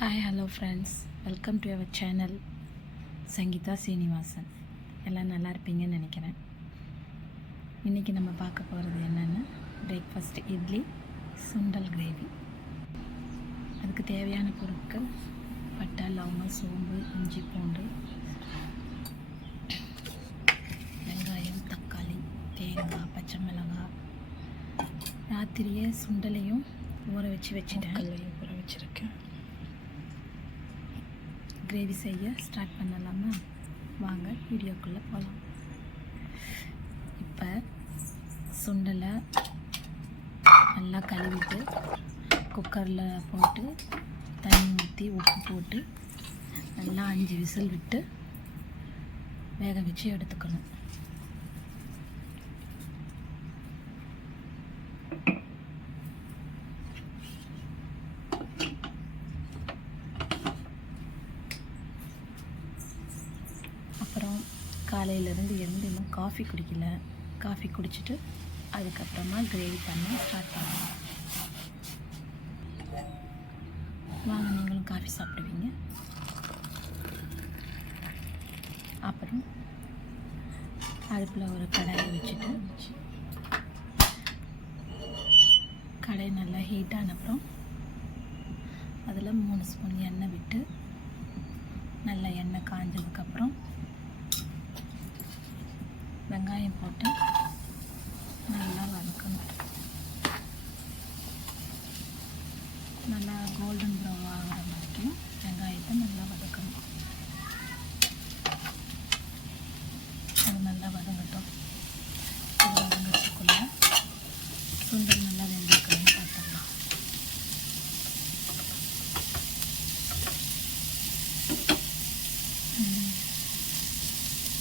Hi hello friends, welcome to our channel Sangeetha Srinivasan. எல்லாம் நல்லா இருப்பீங்கன்னு நினைக்கிறேன். இன்றைக்கி நம்ம பார்க்க போகிறது என்னென்னா பிரேக்ஃபாஸ்ட் இட்லி சுண்டல் கிரேவி. அதுக்கு தேவையான பொருட்கள் பட்டை, லவங்கம், சோம்பு, இஞ்சி, பூண்டு, வெங்காயம், தக்காளி, தேங்காய், பச்சை மிளகாய். ராத்திரியே சுண்டலையும் ஊற வச்சுட்டேன். ஊற வச்சுருக்கேன். கிரேவி செய்ய ஸ்டார்ட் பண்ணலாமா? வாங்க வீடியோக்குள்ளே போகலாம். இப்போ சுண்டலை நல்லா கழுவிட்டு குக்கரில் போட்டு தண்ணி ஊற்றி உப்பு போட்டு நல்லா 5 விசில் விட்டு வேக வச்சு எடுத்துக்கணும். அப்புறம் காலையிலேருந்து இன்னும் காஃபி குடிக்கல. காஃபி குடிச்சிட்டு அதுக்கப்புறமா கிரேவி பண்ண ஸ்டார்ட் பண்ணலாம். வாங்க, நீங்களும் காஃபி சாப்பிடுவீங்க. அப்புறம் அடுப்பில் ஒரு கடாயை வச்சுட்டு கடாய் நல்லா ஹீட் ஆன அப்புறம் அதில் 3 ஸ்பூன் எண்ணெய் விட்டு நல்லா எண்ணெய் காஞ்சதுக்கப்புறம் வெங்காயம் போட்டு நல்லா வதக்கணும். நல்லா கோல்டன் ப்ரௌன் ஆகிற வரைக்கும் வெங்காயத்தை நல்லா வதக்கணும். அது நல்லா வதங்கட்டும். அது வதங்கிறதுக்குள்ள சுண்டல் நல்லா வெந்திருக்கணும்னு பார்த்துக்கலாம்.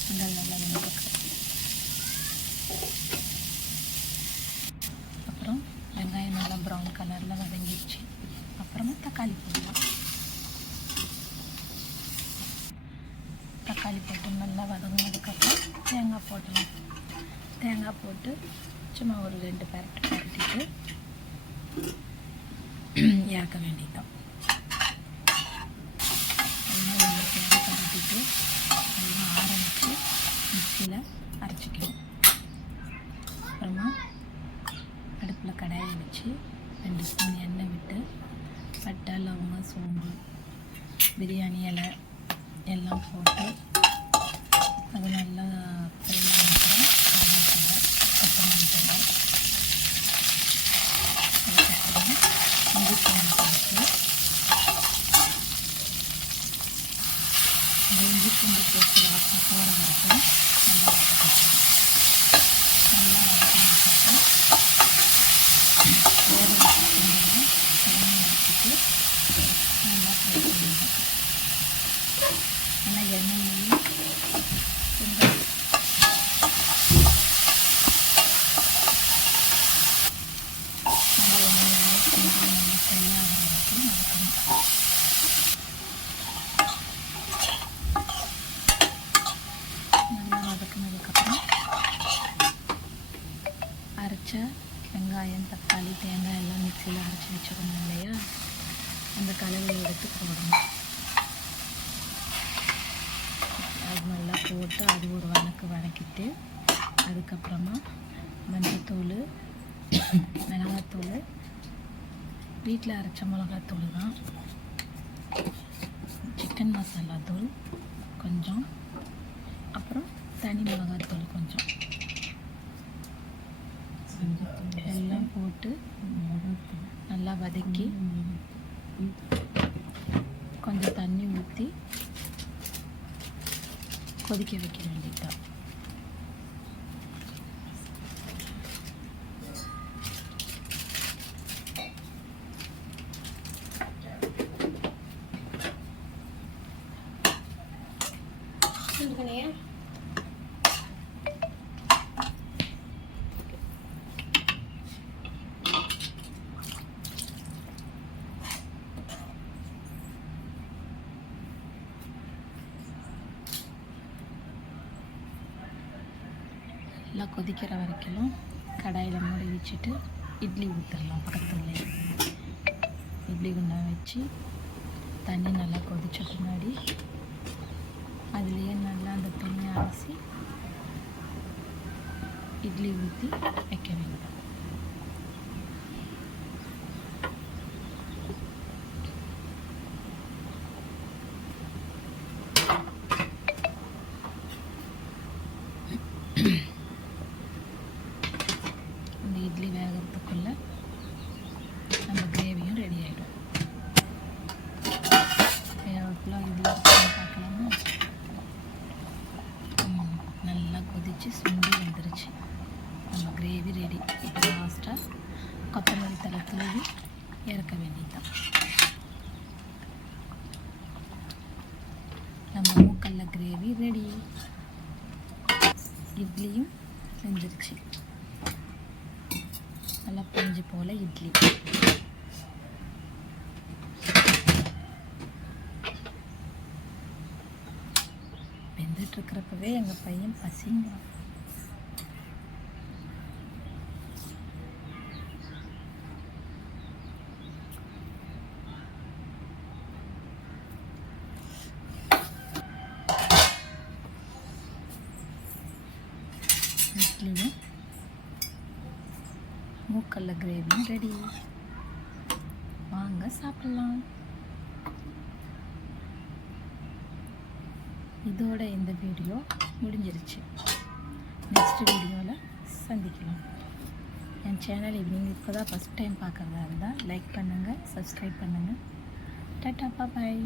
சுண்டல் நல்லா வெந்திருக்கு. அப்புறம் வெங்காயம் நல்லா ப்ரௌன் கலரில் வதங்கிடுச்சு. அப்புறமா தக்காளி போடலாம். தக்காளி போட்டு நல்லா வதங்கினதுக்கப்புறம் தேங்காய் போடலாம். தேங்காய் போட்டு சும்மா ஒரு 2 பரட்டிட்டு இறக்க வேண்டியதான். நல்லா பரட்டிட்டு நல்லா ஆற வச்சு மிக்சியில் அரைச்சிக்கணும். அப்புறமா அடுப்பில் கடாயை வச்சு 2 ஸ்பூன் எண்ணெய் விட்டு பட்டை, லவங்கம், சோம்பு, பிரியாணி இலை எல்லாம் போட்டு அது நல்லா கருவேப்பிலை, கொத்தமல்லி தழை, அதுக்கப்புறம் இஞ்சி பூண்டு போட்டு இந்த இஞ்சி பூண்டு போட்டு வாசம் போகிற வரைக்கும் நல்லா வதக்கணும். நல்லா வதக்கினதுக்கப்புறம் வேக வச்சு தண்ணி வச்சுட்டு நல்லா ஃப்ரை பண்ணணும். நல்லா எண்ணெயிலையும் சுண்டல் நல்லா எண்ணெயிலையும் சுண்டல் நல்லா ஃப்ரை ஆகிற வரைக்கும் வதக்கணும். நல்லா வதக்கினதுக்கப்புறம் அரைச்ச வெங்காயம், தக்காளி, தேங்காய் எல்லாம் மிக்சியில் அரைச்சி வச்சுக்கணும் இல்லையா, அந்த கலவையை எடுத்து போடணும். அது நல்லா போட்டு அது ஒரு வதக்கிட்டு அதுக்கப்புறமா மஞ்சத்தூள், மிளகாத்தூள், வீட்டில் அரைச்ச மிளகாத்தூள் தான், சிக்கன் மசாலா தூள் கொஞ்சம், அப்புறம் தனி மிளகாத்தூள் கொஞ்சம் எல்லாம் போட்டு நல்லா வதக்கி கொஞ்சம் தண்ணி ஊற்றி கொதிக்க வைக்க வேண்டியதுதான். நல்லா கொதிக்கிற வரைக்கும் கடாயில் மூடி வச்சுட்டு இட்லி ஊற்றிடலாம். பக்கத்துலேயே இட்லி குண்டா வச்சு தண்ணி நல்லா கொதிச்ச பின்னாடி அதுலேயே நல்லா அந்த துணியை அலசி இட்லி ஊற்றி வைக்க வேண்டும். இந்த இட்லி வேகிறதுக்குள்ள நம்ம கிரேவியும் ரெடி ஆகிடும். எவ்வளோ இட்லி பார்க்கலாமா? நல்லா கொதித்து சுண்டி வந்துருச்சு. நம்ம கிரேவி ரெடி. இப்போ லாஸ்ட்டாக கொத்தமல்லி தழை தூவி இறக்க வேண்டியதுதான். நம்ம மூக்கல்ல கிரேவி ரெடி. இட்லியும் வெந்துருச்சு. நல்லா பஞ்சு போல் இட்லி. வெந்துட்டுருக்கிறப்பவே எங்கள் பையன் பசிங்கிறான். இட்லியும் மூக்கல்ல கிரேவியும் ரெடி. வாங்க சாப்பிடலாம். இதோட இந்த வீடியோ முடிஞ்சிருச்சு. நெக்ஸ்ட் வீடியோவில் சந்திக்கலாம். என் சேனல் நீங்கள் இப்போ தான் ஃபஸ்ட் டைம் பார்க்குறதா இருந்தால் லைக் பண்ணுங்கள், சப்ஸ்கிரைப் பண்ணுங்கள். டாட்டா பாய்.